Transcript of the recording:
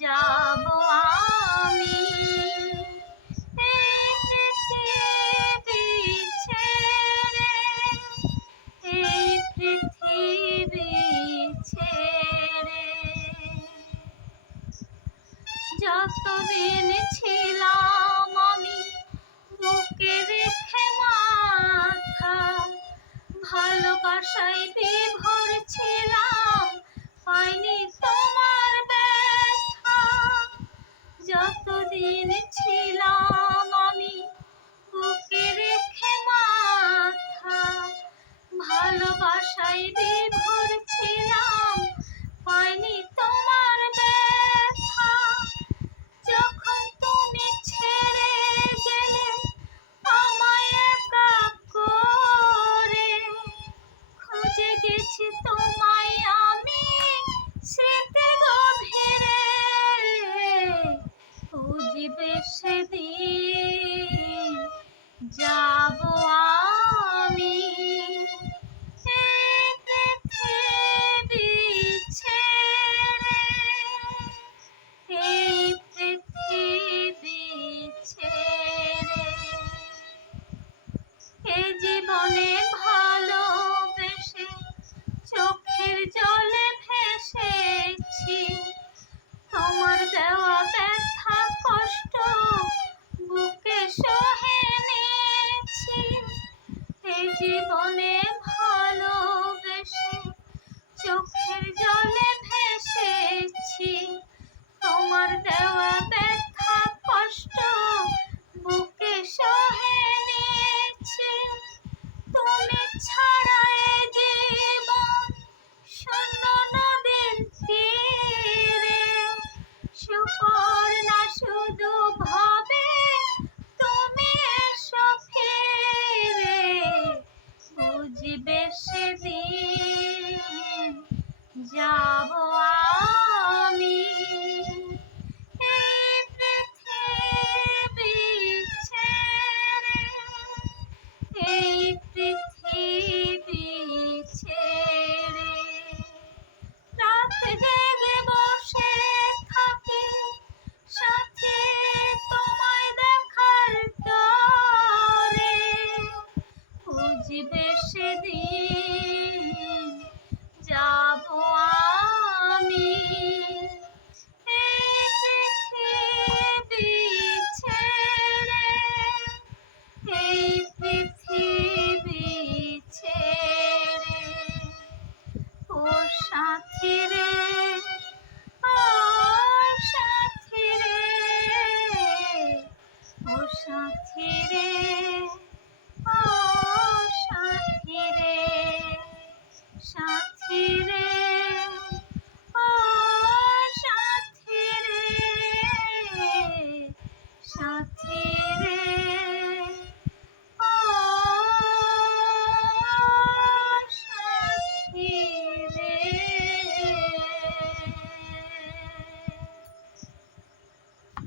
যাবো আমি এই পৃথিবী ছেড়ে যতদিন ছিলাম আমি বুকে রেখে মাথা ভালোবাসায় বিভোর ছিলাম পাইনি তোমার ব্যথা যতদিন ছিলাম আমি বুকে রেখে মাথা ভালোবাসায় বিভোর ছিলাম পাইনি তোমার ব্যথা যখন তুমি ছেড়ে গেলে আমায় একা করে খুঁজে গেছি তোমায় আমি স্মৃতি গভীরে খুঁজবে সেদিন যাবো আমি এই পৃথিবী ছেড়ে এই পৃথিবী ছেড়ে এই জীবনে ভালোবেসে চোখের জলে ভেসেছি তোমার দেওয়া ব্যথা কষ্ট বুকে সহে নিয়েছি এই জীবনে ভালোবেসে চোখের জলে ভেসেছি তোমার দেওয়া ব্যথা কষ্ট বুকে সহে নিয়েছি তুমি ছাড়া এ জীবন শূন্য নদীর তীরে সুপর্ণা শুধু ভাবে তুমি এসো ফিরে বুঝবে সেদিন যাবো আমি এই পৃথিবী ছেড়ে এই পৃথিবী ছেড়ে রাত জেগে বসে থাকি সাথী তোমায় দেখার তরে বুঝবে সেদিন যাবো আমি এই পৃথিবী ছেড়ে এই পৃথিবী ছেড়ে ও সাথী রে ও সাথী রে ও সাথী রে ও সাথী রে সাথী রে